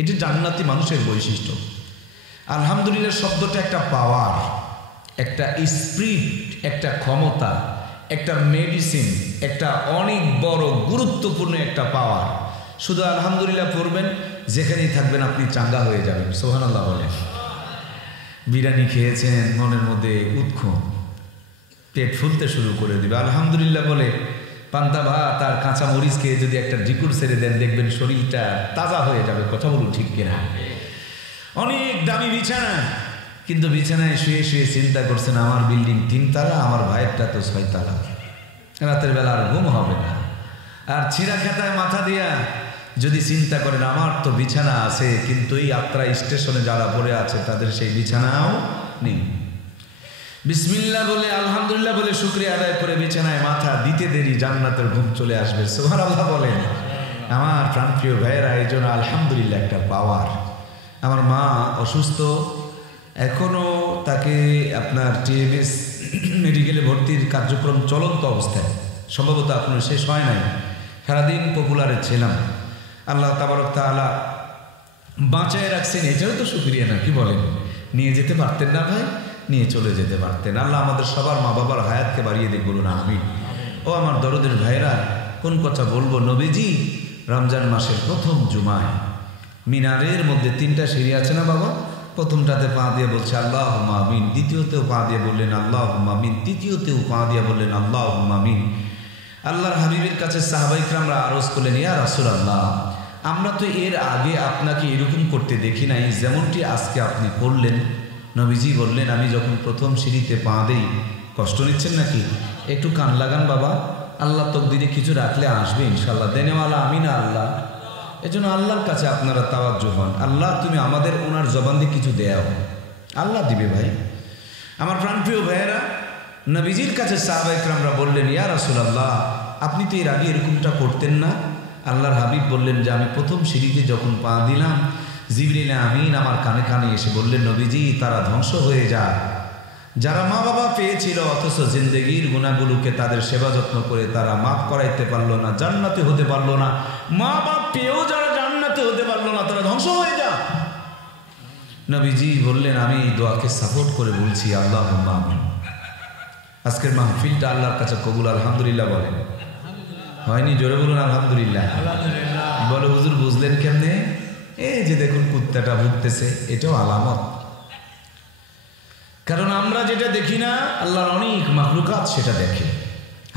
এটি জান্নাতি মানুষের বৈশিষ্ট্য। আলহামদুলিল্লাহ শব্দটা একটা পাওয়ার, একটা স্পিরিট, একটা ক্ষমতা, একটা মেডিসিন, একটা অনেক বড় গুরুত্বপূর্ণ একটা পাওয়ার। শুধু আলহামদুলিল্লাহ পড়বেন, যেখানেই থাকবেন আপনি চাঙ্গা হয়ে যাবেন। সুবহানাল্লাহ বলেন। বিরিয়ানি খেয়েছেন, মনের মধ্যে উৎখম, পেট ফুলতে শুরু করে দিবে। আলহামদুলিল্লাহ বলে পান্তা ভাত আর কাঁচা মরিচ খেয়ে যদি একটা ঢিকুর ছেড়ে দেন, দেখবেন শরীরটা তাজা হয়ে যাবে। কথা বলুন ঠিক কিনা? অনেক দামি বিছানা, কিন্তু বিছানায় শুয়ে শুয়ে চিন্তা করছেন আমার বিল্ডিং 3 তলা, আমার ভাইয়েরটা তো 6 তলা, রাতের বেলা আর ঘুম হবে না। আর ছিঁড়া খেতায় মাথা দিয়া যদি চিন্তা করেন আমার তো বিছানা আছে, কিন্তু এই আত্রা স্টেশনে যারা পড়ে আছে তাদের সেই বিছানাও নেই। বিসমিল্লাহ বলে আলহামদুলিল্লাহ বলে শুকরিয়া আদায় করে বিছানায় মাথা দিতে দেরি জান্নাতের ঘুম চলে আসবে। সুবহানাল্লাহ বলেন। আমার প্রাণপ্রিয় ভাইয়েরা, এই জন্য আলহামদুলিল্লাহ একটা পাওয়ার। আমার মা অসুস্থ, এখনও তাকে আপনার টিএমএস মেডিকেলে ভর্তির কার্যক্রম চলন্ত অবস্থায়, সম্ভবত আপনার শেষ হয় নাই। সারাদিন পপুলারে ছিলাম, আল্লাহ তাবারক তাআলা বাঁচায় রাখছেন, এটাও তো শুকরিয়া না? কি বলেন? নিয়ে যেতে পারতেন না ভাই? নিয়ে চলে যেতে পারতেন। আল্লাহ আমাদের সবার মা বাবার হায়াতকে বাড়িয়ে দিক, বলুন আমিন। ও আমার দরদের ভাইরা, কোন কথা বলবো, নবীজি রমজান মাসের প্রথম জুমায় মিনারের মধ্যে 3টা সিঁড়ি আছে না বাবা? প্রথমটাতে পা দিয়ে বলছে আল্লাহুম্মা আমিন, দ্বিতীয়তেও পা দিয়ে বললেন আল্লাহুম্মা আমিন, তৃতীয়তেও পা দিয়ে বললেন আল্লাহুম্মা আমিন। আল্লাহর হাবিবের কাছে সাহাবায়ে কিরামরা আরজ করলেন, ইয়া রাসূলুল্লাহ, আমরা তো এর আগে আপনাকে এরকম করতে দেখি নাই, যেমনটি আজকে আপনি করলেন। নবীজি বললেন, আমি যখন প্রথম সিঁড়িতে পা দেই, কষ্ট নিচ্ছেন নাকি? একটু কান লাগান বাবা, আল্লাহ তকদিরে কিছু রাখলে আসবে ইনশাল্লাহ। দেনেওয়ালা আমি না আল্লাহ। এজন্য আল্লাহর কাছে আপনারা তাওয়াজ্জু হন। আল্লাহ তুমি আমাদের ওনার জবান দিয়ে কিছু দেও, আল্লাহ দিবে ভাই। আমার প্রাণপ্রিয় ভাইয়েরা, নবীজির কাছে সাহাবায়ে কিরামরা বললেন, ইয়া রাসূলুল্লাহ, আপনি তো এর আগে এরকমটা করতেন না। আল্লাহর হাবিব বললেন যে আমি প্রথম সিঁড়িতে যখন পা দিলাম, জিবরিল আমিন আমার কানে কানে এসে বললেন, নবীজি তারা ধ্বংস হয়ে যায় যারা মা বাবা পেয়েছিল অথচ জিন্দেগির গুনাহগুলোকে তাদের সেবা যত্ন করে তারা মাফ করাইতে পারলো না, জান্নাতে হতে পারলো না। মা বাপ পেয়েও যারা জান্নাতে হতে পারলো না, তারা ধ্বংস হয়ে যায়। নবীজি বললেন, আমি এই দোয়াকে সাপোর্ট করে বলছি আল্লাহুম্মা আমিন। আজকের মাহফিলটা আল্লাহর কাছে কবুল আলহামদুলিল্লাহ বলেন। হয়নি? জোরে বলুন আলহামদুলিল্লাহ। বলে হুজুর বুঝলেন কেমনে? এই যে দেখুন কুত্তাটা ভুগতেছে, এটাও আলামত। কারণ আমরা যেটা দেখি না, আল্লাহর অনেক মাখলুকাত সেটা দেখে।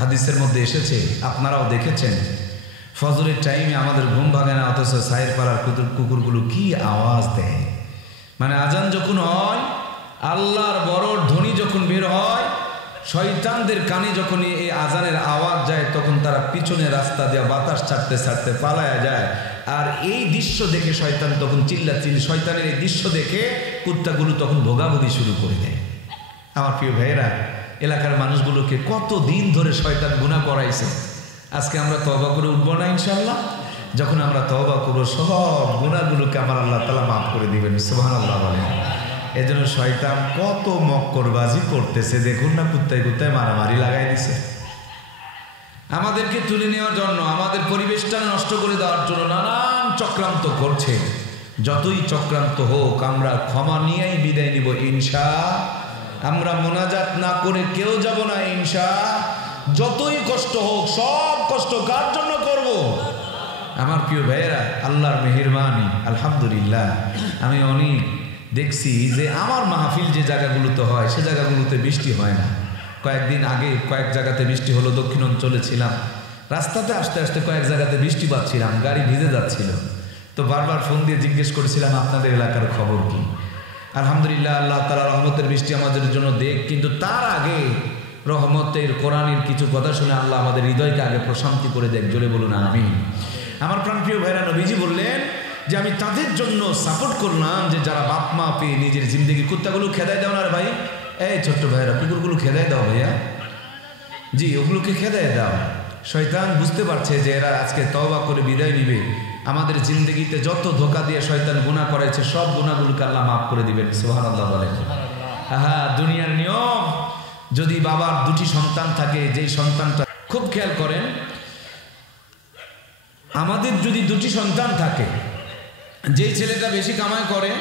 হাদিসের মধ্যে এসেছে, আপনারাও দেখেছেন, ফজরের টাইমে আমাদের ঘুম ভাঙে না, অথচ সাইয়ের পাড়ার কুকুরগুলো কি আওয়াজ দেয়। মানে আজান যখন হয়, আল্লাহর বড় ধ্বনি যখন বের হয়, শয়তানদের কানে যখন এই আজানের আওয়াজ যায়, তখন তারা পিছনে রাস্তা দিয়ে বাতাস ছাড়তে ছাড়তে পালায়া যায়। আর এই দৃশ্য দেখে শয়তান তখন চিল্লাচিল্লি, শয়তানের এই দৃশ্য দেখে কুত্তাগুলো তখন ভোগাভুগি শুরু করে দেয়। আমার প্রিয় ভাইয়েরা, এলাকার মানুষগুলোকে কত দিন ধরে শয়তান গুনাহ করাইছে। আজকে আমরা তওবা করে উঠবো না ইনশাআল্লাহ? যখন আমরা তওবা করবো, সব গুনাহগুলোকে আমার আল্লাহ তাআলা মাফ করে দিবেন। সুবহানাল্লাহ বলেন। এজন্য শয়তান কত মক্করবাজি করতেছে, দেখুন না, কুত্তায় কুত্তায় মারামারি লাগাই দিছে আমাদেরকে তুলে নেওয়ার জন্য, আমাদের পরিবেশটা নষ্ট করে দেওয়ার জন্য নানান চক্রান্ত করছে। যতই চক্রান্ত হোক, আমরা ক্ষমা নিয়েই বিদায় নিব ইনশাআল্লাহ। আমরা মোনাজাত না করে কেউ যাব না ইনশাআল্লাহ। যতই কষ্ট হোক, সব কষ্ট কার জন্য করব? আমার প্রিয় ভাইয়েরা, আল্লাহর মেহেরবানি আলহামদুলিল্লাহ। আমি অনেক দেখছি যে আমার মাহফিল যে জায়গাগুলোতে হয়, সে জায়গাগুলোতে বৃষ্টি হয় না। কয়েকদিন আগে কয়েক জায়গাতে বৃষ্টি হলো, দক্ষিণ অঞ্চলে ছিলাম, রাস্তাতে আসতে আসতে কয়েক জায়গাতে বৃষ্টি পাচ্ছিলাম, গাড়ি ভিজে যাচ্ছিল। তো বারবার ফোন দিয়ে জিজ্ঞেস করেছিলাম আপনাদের এলাকার খবর কি। আলহামদুলিল্লাহ, আল্লাহ তাআলা রহমতের বৃষ্টি আমাদের জন্য দেখ, কিন্তু তার আগে রহমতের কোরআনের কিছু কথা শুনে আল্লাহ আমাদের হৃদয়কে আগে প্রশান্তি করে দেখ। জোরে বলুন আমিন। আমার প্রাণপ্রিয় ভাইরা, নবীজি বললেন যে আমি তাদের জন্য সাপোর্ট করলাম যে যারা বাপ মা পেয়ে নিজের জিন্দগি, কুত্তাগুলো খেদাই দাও না ভাই, এই ছোট্ট ভাইরা, কুকুরগুলো খেদাই দাও ভাইয়া, জি ওগুলোকে খেদাই দাও। শয়তান বুঝতে পারছে যে এরা আজকে তওবা করে বিদায় নিবে, আমাদের জিন্দগিতে যত ধোঁকা দিয়ে শয়তান গুনাহ করাইছে, সব গুনাহগুলোকে আল্লাহ মাফ করে দিবেন। সুবহানাল্লাহ বলেন। হ্যাঁ, দুনিয়ার নিয়ম, যদি বাবার 2টি সন্তান থাকে, যেই সন্তানটা, খুব খেয়াল করেন, আমাদের যদি 2টি সন্তান থাকে, যেই ছেলেটা বেশি কামাই করে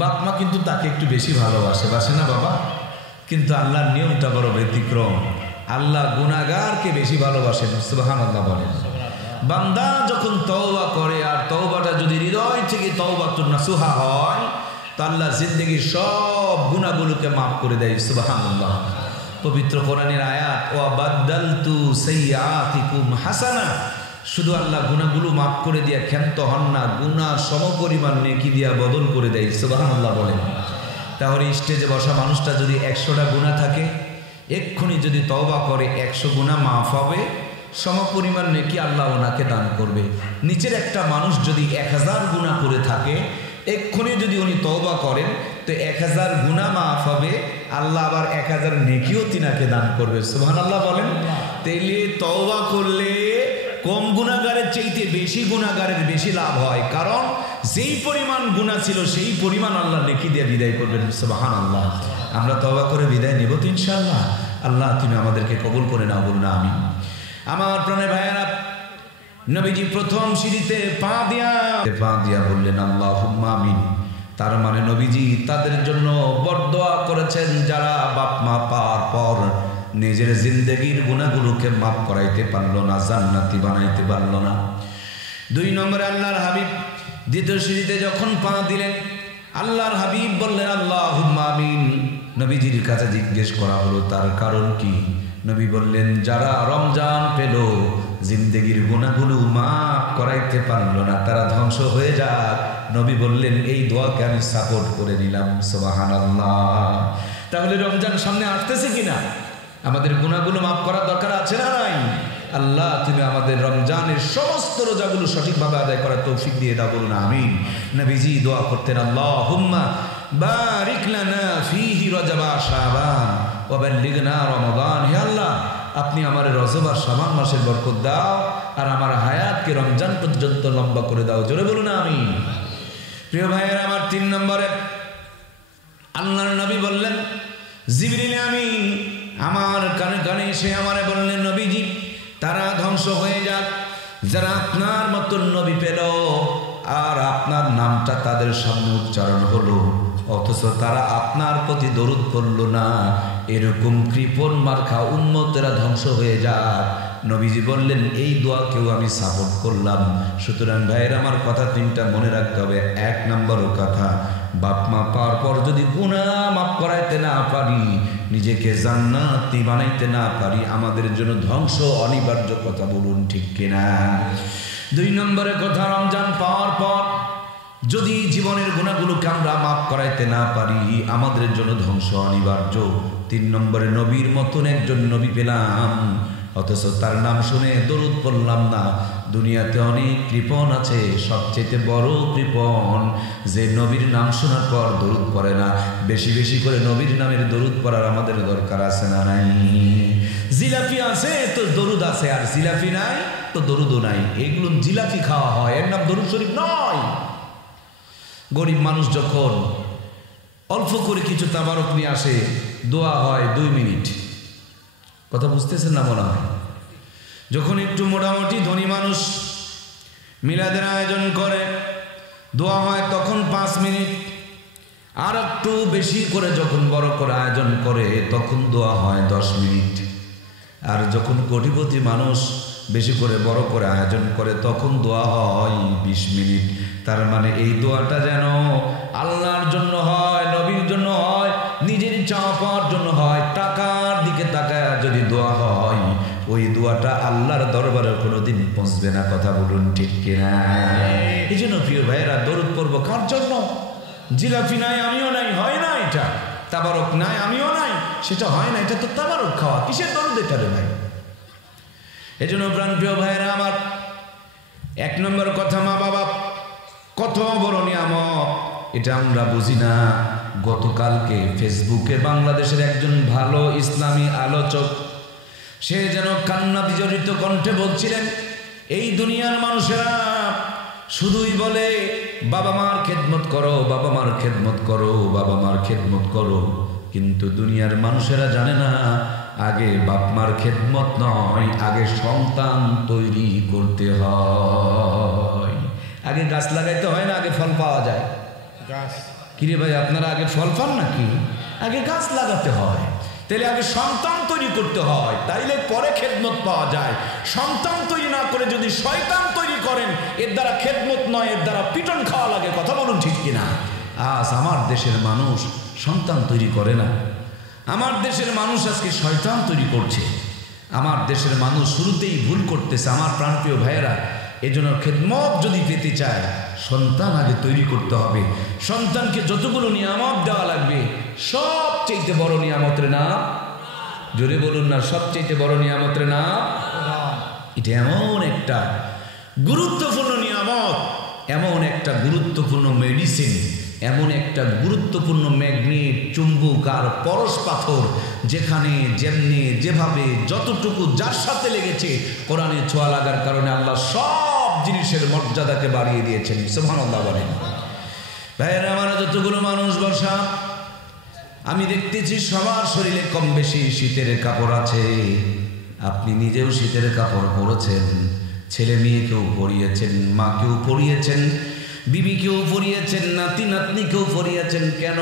বাপ মা কিন্তু তাকে একটু বেশি ভালোবাসে, বাসে না বাবা? কিন্তু আল্লাহর নিয়মটা বড় ব্যতিক্রম। আল্লাহ গুনাহগারকে বেশি ভালোবাসেন। সুবহানাল্লাহ বলেন। বান্দা যখন তওবা করে আর তওবাটা যদি হৃদয় থেকে তওবাতুন নাসুহা হয়, তো আল্লাহ জিন্দেগির সব গুনাহগুলোকে মাফ করে দেয়। সুবহানাল্লাহ। পবিত্র কোরআনের আয়াত, ওয়া বাদদালতু সাইয়্যাতিকুম হাসানা। শুধু আল্লাহ গুনাহগুলো মাফ করে দিয়া ক্ষান্ত হন না, গুনাহ সমপরিমাণ নেকি দিয়া বদল করে দেয়। সুবহানাল্লাহ বলেন। তাহলে স্টেজে বসা মানুষটা যদি 100টা গুনাহ থাকে, এক্ষুনি যদি তওবা করে 100 গুনাহ মাফ হবে, সমপরিমাণ নেকি আল্লাহ ওনাকে দান করবে। নিচের একটা মানুষ যদি 1000 গুনাহ করে থাকে, এক্ষুনি যদি উনি তওবা করেন তো 1000 গুনাহ মাফ হবে, আল্লাহ আবার 1000 নেকিও তিনাকে দান করবে। সুবহানাল্লাহ বলেন। তাইলে তওবা করলে কম গুনাহগারের চাইতে বেশি গুনাহগারের বেশি লাভ হয়, কারণ যেই পরিমাণ গুনাহ ছিল সেই পরিমাণ আল্লাহ নেকি দিয়ে বিদায় করবেন। সুবহানাল্লাহ। আমরা তওবা করে বিদায় নেব তো ইনশাআল্লাহ। আল্লাহ তুমি আমাদেরকে কবুল করে নাও, বলুন আমিন। আমার প্রাণের ভাইয়েরা, নবীজি প্রথম সিঁড়িতে পা দিয়া বললেন আল্লাহুম্মা আমিন। তার মানে নবীজি তাদের জন্য বরদোয়া করেছেন যারা বাপ মা পাওয়ার পর নিজের জিন্দেগির গুনাহগুলোকে মাফ করাইতে পারলো না, জান্নাতি বানাইতে পারলো না। 2 নম্বরে আল্লাহর হাবিব দ্বিতীয় সিঁড়িতে যখন পা দিলেন, আল্লাহর হাবিব বললেন আল্লাহুম্মা আমিন। নবীজির কাছে জিজ্ঞেস করা হলো তার কারণ কি? নবী বললেন যারা রমজান পেল জিন্দেগির গুনাহগুলো মাফ করাইতে পারলো না, তারা ধ্বংস হয়ে যাক। নবী বললেন এই দোয়াকে আমি সাপোর্ট করে নিলাম। সুবহানাল্লাহ। তাহলে রমজান সামনে আসতেছে কিনা? আমাদের গুনাহগুলো মাফ করার দরকার আছে না নাই? আল্লাহ তুমি আমাদের রমজানের সমস্ত রোজাগুলো সঠিকভাবে আদায় করার তৌফিক দিয়ে দাও, বলুন আমিন। নবীজি দোয়া করতেন আল্লাহুম্মা বারিক লানা ফীহি রজব ওয়া শাবান ওয়া বাল্লিগনা রমাদান। হে আল্লাহ, আপনি আমার রজব আর শাবান মাসের বরকত দাও আর আমার হায়াতকে রমজান পর্যন্ত লম্বা করে দাও। জোরে বলুন আমিন। প্রিয় ভাইয়েরা আমার, 3 নম্বরে আল্লাহর নবী বললেন জিবরিল আমিন আমার কানে কানে এসে আমারে বললেন নবীজি তারা ধ্বংস হয়ে যাক যারা আপনার মতন নবী পেল আর আপনার নামটা তাদের সামনে উচ্চারণ হলো, অথচ তারা আপনার প্রতি দরুদ পড়ল না। এরকম কৃপণ মার্কা উম্মতেরা ধ্বংস হয়ে যাক। নবীজি বললেন এই দোয়াকেও আমি সাপোর্ট করলাম। সুতরাং ভাইয়ের আমার কথা 3টা মনে রাখতে হবে। 1 নম্বর কথা, বাপ মা পাওয়ার পর যদি গুনাহ মাফ করাইতে না পারি, নিজেকে জান্নাতি বানাইতে না পারি, আমাদের জন্য ধ্বংস অনিবার্য। কথা বলুন ঠিক কিনা? 2 নম্বরের কথা, রমজান পাওয়ার পর যদি জীবনের গুনাহগুলোকে আমরা মাফ করাইতে না পারি, আমাদের জন্য ধ্বংস অনিবার্য। 3 নম্বরে নবীর মতন একজন নবী পেলাম, অথচ তার নাম শুনে দরুদ পড়লাম না। দুনিয়াতে অনেক কৃপণ আছে, সবচেয়ে বড় কৃপণ যে নবীর নাম শোনার পর দরুদ পড়ে না। বেশি বেশি করে নবীর নামের দরুদ পড়ার আমাদের দরকার আছে না নাই? জিলাপি আছে তো দরুদ আছে, আর জিলাপি নাই তো দরুদও নাই। এগুলো জিলাপি খাওয়া হয়, এর নাম দরুদ শরীফ নয়। গরিব মানুষ যখন অল্প করে কিছু তাবারক নিয়ে আসে, দোয়া হয় 2 মিনিট। কথা বুঝতেছেন না মনে হয়? যখন একটু মোটামুটি ধনী মানুষ মিলাদের আয়োজন করে, দোয়া হয় তখন 5 মিনিট। আর একটু বেশি করে যখন বড় করে আয়োজন করে তখন দোয়া হয় 10 মিনিট। আর যখন কোটিপতি মানুষ বেশি করে বড় করে আয়োজন করে তখন দোয়া হয় 20 মিনিট। তার মানে এই দোয়াটা যেন আল্লাহর জন্য হয়, নবীর জন্য হয়, নিজের চাওয়া পাওয়ার জন্য হয়। টাকার দিকে তাকায় যদি দোয়া হয়, ওই দোয়াটা আল্লাহর দরবারে কোনোদিন পৌঁছবে না। কথা বলুন ঠিক কিনা? এই জন্য প্রিয় ভাইয়েরা, দরুদ পড়ব কার জন্য? জিলাপি নাই আমিও নাই, হয় না এটা। তাবারক নাই আমিও নাই, সেটা হয় না। এটা তো তাবারক খাওয়া, কিসের দরুদ এটা রে ভাই? এই জন্য প্রাণ প্রিয় ভাইয়েরা আমার, 1 নম্বর কথা, মা বাবা কত বড় নিয়ামত, এটা আমরা বুঝি না। গতকালকে ফেসবুকে বাংলাদেশের একজন ভালো ইসলামী আলোচক, সে যেন কান্না বিজড়িত কণ্ঠে বলছিলেন, এই দুনিয়ার মানুষেরা শুধুই বলে বাবা মার খেদমত করো, বাবা মার খেদমত করো, বাবা মার খেদমত করো, কিন্তু দুনিয়ার মানুষেরা জানে না আগে বাপ মার খেদমত নয়, আগে সন্তান তৈরি করতে হয়। আগে গাছ লাগাইতে হয় না আগে ফল পাওয়া যায়? গাছ কিরে ভাই আপনারা আগে ফল পান নাকি? আগে গাছ লাগাতে হয়। তাহলে আগে সন্তান তৈরি করতে হয়, তাইলে পরে খেদমত পাওয়া যায়। সন্তান তৈরি না করে যদি শয়তান তৈরি করেন, এর দ্বারা খেদমত নয়, এর দ্বারা পিটন খাওয়া লাগে। কথা বলুন ঠিক কিনা? আজ আমার দেশের মানুষ সন্তান তৈরি করে না, আমার দেশের মানুষ আজকে শয়তান তৈরি করছে। আমার দেশের মানুষ শুরুতেই ভুল করতেছে আমার প্রাণপ্রিয় ভাইয়েরা। এজন্য খেদমত যদি পেতে চায় সন্তান আগে তৈরি করতে হবে। সন্তানকে যতগুলো নিয়ামত দেওয়া লাগবে, সবচেয়ে বড় নিয়ামতের নাম, জোরে বলুন না, সবচেয়ে বড় নিয়ামতের নাম। এটা এমন একটা গুরুত্বপূর্ণ নিয়ামত, এমন একটা গুরুত্বপূর্ণ মেডিসিন, এমন একটা গুরুত্বপূর্ণ ম্যাগনেট, চুম্বক আর পরশ পাথর, যেখানে যেমনি যেভাবে যতটুকু যার সাথে লেগেছে, কোরআনে ছোঁয়া লাগার কারণে আল্লাহ সব জিনিসের মর্যাদাকে বাড়িয়ে দিয়েছেন। সুবহানাল্লাহ বলেন। ভাইয়েরা আমার, যতগুলো মানুষ বসা, আমি দেখতেছি সবার শরীরে কম বেশি শীতের কাপড় আছে। আপনি নিজেও শীতের কাপড় পরেছেন, ছেলে মেয়েকেও পরিয়েছেন, মাকেও পরিয়েছেন, বিবিকেও পরিয়েছেন, নাতি নাতনিকেও পরিয়েছেন। কেন?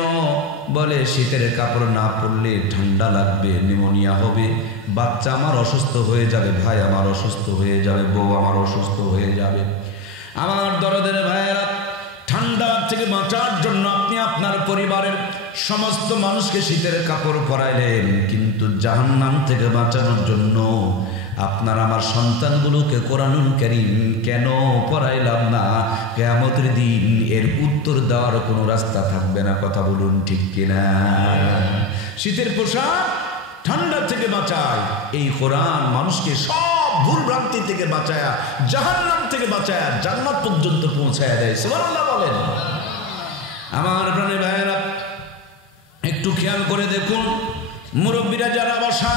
বলে শীতের কাপড় না পরলে ঠান্ডা লাগবে, নিউমোনিয়া হবে, বাচ্চা আমার অসুস্থ হয়ে যাবে, ভাই আমার অসুস্থ হয়ে যাবে, বউ আমার অসুস্থ হয়ে যাবে। আমার দরদের ভাইয়েরা, ঠান্ডা থেকে বাঁচার জন্য আপনি আপনার পরিবারের সমস্ত মানুষকে শীতের কাপড় পরাইলেন, কিন্তু জাহান্নাম থেকে বাঁচানোর জন্য আপনার আমার সন্তানগুলোকে কোরআনুল কারীম কেন পড়াইলাম না? কিয়ামতের দিন এর উত্তর দেওয়ার কোনো রাস্তা থাকবে না। কথা বলুন ঠিক কিনা? শীতের পোশাক ঠান্ডা থেকে বাঁচায়, এই কোরআন মানুষকে সব ভুল ভ্রান্তি থেকে বাঁচায়া, জাহান্নাম থেকে বাঁচায়া, জান্নাত পর্যন্ত পৌঁছায়া দেয়। সুবহানাল্লাহ বলেন। আমার প্রাণের ভাইয়েরা, একটু খেয়াল করে দেখুন, মুরব্বীরা যারা বসা,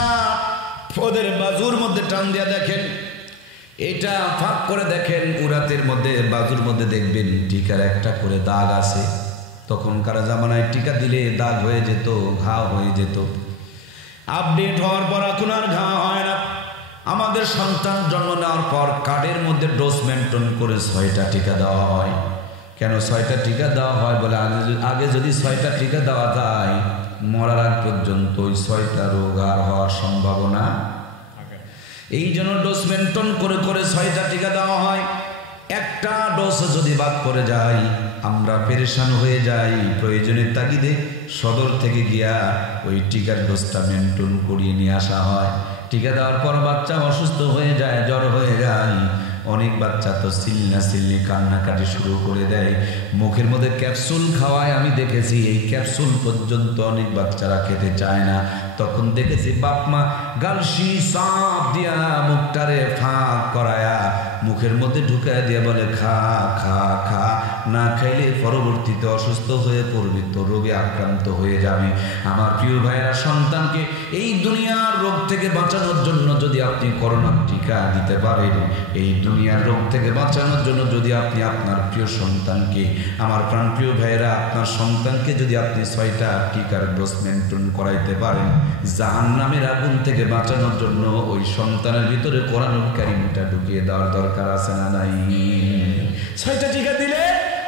ওদের বাজুর মধ্যে টান দিয়া দেখেন, এটা ফাঁক করে দেখেন, উরাতের মধ্যে বাজুর মধ্যে দেখবেন টিকার একটা করে দাগ আছে। তখনকার জামানায় টিকা দিলে দাগ হয়ে যেত, ঘা হয়ে যেত। আপডেট হওয়ার পর এখন আর ঘা হয় না। আমাদের সন্তান জন্ম নেওয়ার পর কার্ডের মধ্যে ডোজ মেনটেন করে 6টা টিকা দেওয়া হয়। কেন 6টা টিকা দেওয়া হয়? বলে আগে যদি 6টা টিকা দেওয়া যায়, মরার আগ পর্যন্ত ওই 6টা রোগ আর হওয়ার সম্ভাবনা। এই জন্য ডোজ মেনটেন করে করে 6টা টিকা দেওয়া হয়। একটা ডোজ যদি বাদ পড়ে যায়, আমরা পেরেশান হয়ে যাই। প্রয়োজনের তাগিদে সদর থেকে গিয়া ওই টিকার ডোজটা মেনটেন করিয়ে নিয়ে আসা হয়। টিকা দেওয়ার পর বাচ্চা অসুস্থ হয়ে যায়, জ্বর হয়ে যায়। অনেক বাচ্চা তো সিল্লি কান্নাকাটি শুরু করে দেয়, মুখের মধ্যে ক্যাপসুল খাওয়ায়। আমি দেখেছি এই ক্যাপসুল পর্যন্ত অনেক বাচ্চারা খেতে চায় না। তখন দেখেছি বাপ মা গালসি সাপ দিয়া মুখটারে ফাঁক করায়া মুখের মধ্যে ঢুকায় দিয়ে বলে খা খা খা, না খাইলে পরবর্তীতে অসুস্থ হয়ে পড়বি, তো রোগে আক্রান্ত হয়ে যাবে। আমার প্রিয় ভাইয়েরা, সন্তানকে এই দুনিয়ার রোগ থেকে বাঁচানোর জন্য যদি আপনি করোনার টিকা দিতে পারেন, এই দুনিয়ার রোগ থেকে বাঁচানোর জন্য যদি আপনি আপনার প্রিয় সন্তানকে, আমার প্রাণপ্রিয় ভাইয়েরা, আপনার সন্তানকে যদি আপনি 6টা টিকার ডোজ মেনটেন করাইতে পারেন, জাহান্নামের আগুন থেকে বাঁচানোর জন্য ওই সন্তানের ভিতরে কোরআনুল কারীমটা ঢুকিয়ে দেওয়ার দরকার আছে না নাই? 6টা টিকা দিলে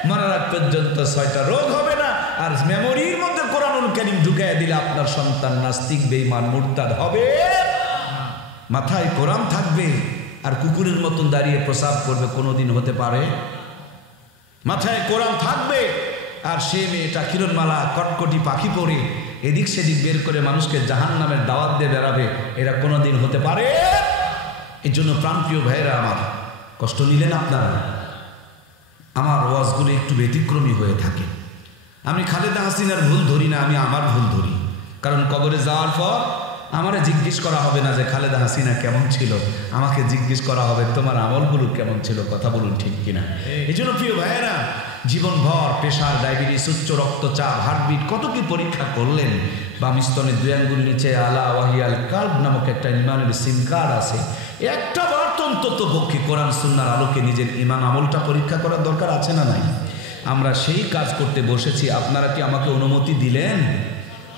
মরার আগ পর্যন্ত 6টা রোগ হবে না। আর মেমোরির মধ্যে কোরআনুল কারীম ঢুকিয়ে দিলে আপনার সন্তান নাস্তিক, বেঈমান, মুরতাদ হবে। মাথায় কোরআন থাকবে আর কুকুরের মতন দাঁড়িয়ে প্রসাব করবে, কোনোদিন হতে পারে? মাথায় কোরআন থাকবে আর সে মেয়েটা কিরণমালা কটকটি পাখি পরে এদিক সেদিক বের করে মানুষকে জাহান্নামের দাওয়াত দিয়ে বেড়াবে, এরা কোনোদিন হতে পারে? এই জন্য প্রাণপ্রিয় ভাইয়েরা আমার, কষ্ট নিলেন আপনারা। আমার ওয়াজগুলো একটু ব্যতিক্রমী হয়ে থাকে। আমি খালেদা হাসিনার ভুল ধরি না, আমি আমার ভুল ধরি। কারণ কবরে যাওয়ার পর আমারে জিজ্ঞেস করা হবে না যে খালেদা হাসিনা কেমন ছিল, আমাকে জিজ্ঞেস করা হবে তোমার আমলগুলো কেমন ছিল। কথা বলুন ঠিক কিনা? এই জন্য প্রিয় ভাইয়েরা, জীবনভর প্রেশার, ডায়াবেটিস, উচ্চ রক্তচাপ, হার্টবিট, কত কি পরীক্ষা করলেন। বাম স্তনের 2 আঙ্গুল নিচে আলা ওয়াহিয়াল কাল্ব নামক একটা ইমানের সিম কার্ড আছে। একটা বার তো অন্তত পক্ষে কোরআন সুন্নাহর আলোকে নিজের ইমান আমলটা পরীক্ষা করার দরকার আছে না নাই? আমরা সেই কাজ করতে বসেছি। আপনারা কি আমাকে অনুমতি দিলেন?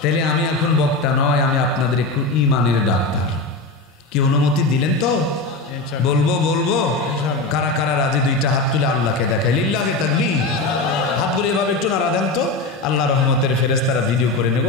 তাহলে আমি এখন বক্তা নয়, আমি আপনাদের একটু ইমানের ডাক্তার। কি অনুমতি দিলেন তো? বলবো বলবো কারা কারা রাজি দুইটা হাত তুলে আল্লাহকে দেখায় লিল্লাহি তাকবীর হাতগুলো এভাবে একটু নাড়া দেন তো আল্লাহ রহমতের ফেরেশতারা ভিডিও করে নেব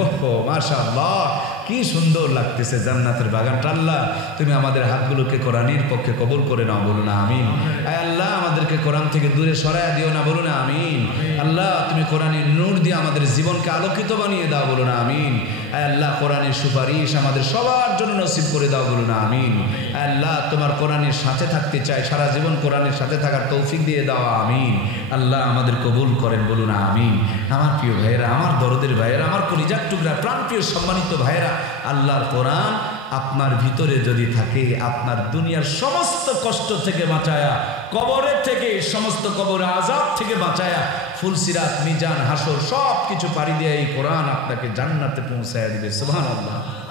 মাশাআল্লাহ কি সুন্দর লাগতেছে জান্নাতের বাগানটা আল্লাহ তুমি আমাদের হাতগুলোকে কোরআনের পক্ষে কবুল করে নাও বলুন আমিন আয় আল্লাহ আমাদেরকে কোরআন থেকে দূরে সরায়া দিও না বলুন আমিন আল্লাহ তুমি কোরআনের নূর দিয়ে আমাদের জীবনকে আলোকিত বানিয়ে দাও বলুন আমিন আয় আল্লাহ কোরআনের সুপারিশ আমাদের সবার জন্য নসিব করে দাও বলুন আমিন আয় আল্লাহ তোমার কোরআনের সাথে থাকতে চাই সারা জীবন কোরআনের সাথে থাকার তৌফিক দিয়ে দাও আমিন আল্লাহ আমাদের কবুল করেন বলুন আমিন আমার প্রিয় ভাইয়েরা আমার দরদের ভাইয়েরা আমার কলিজার টুকরা প্রাণপ্রিয় সম্মানিত ভাইয়েরা আল্লাহর কোরআন আপনার ভিতরে যদি থাকে আপনার দুনিয়ার সমস্ত কষ্ট থেকে বাঁচায়া কবরের থেকে সমস্ত কবরে আযাব থেকে বাঁচায়া ফুলসিরাত মিজান হাসর সব কিছু পাড়ি দিয়ে এই কোরআন আপনাকে জান্নাতে পৌঁছায়া দিবে সুবহানাল্লাহ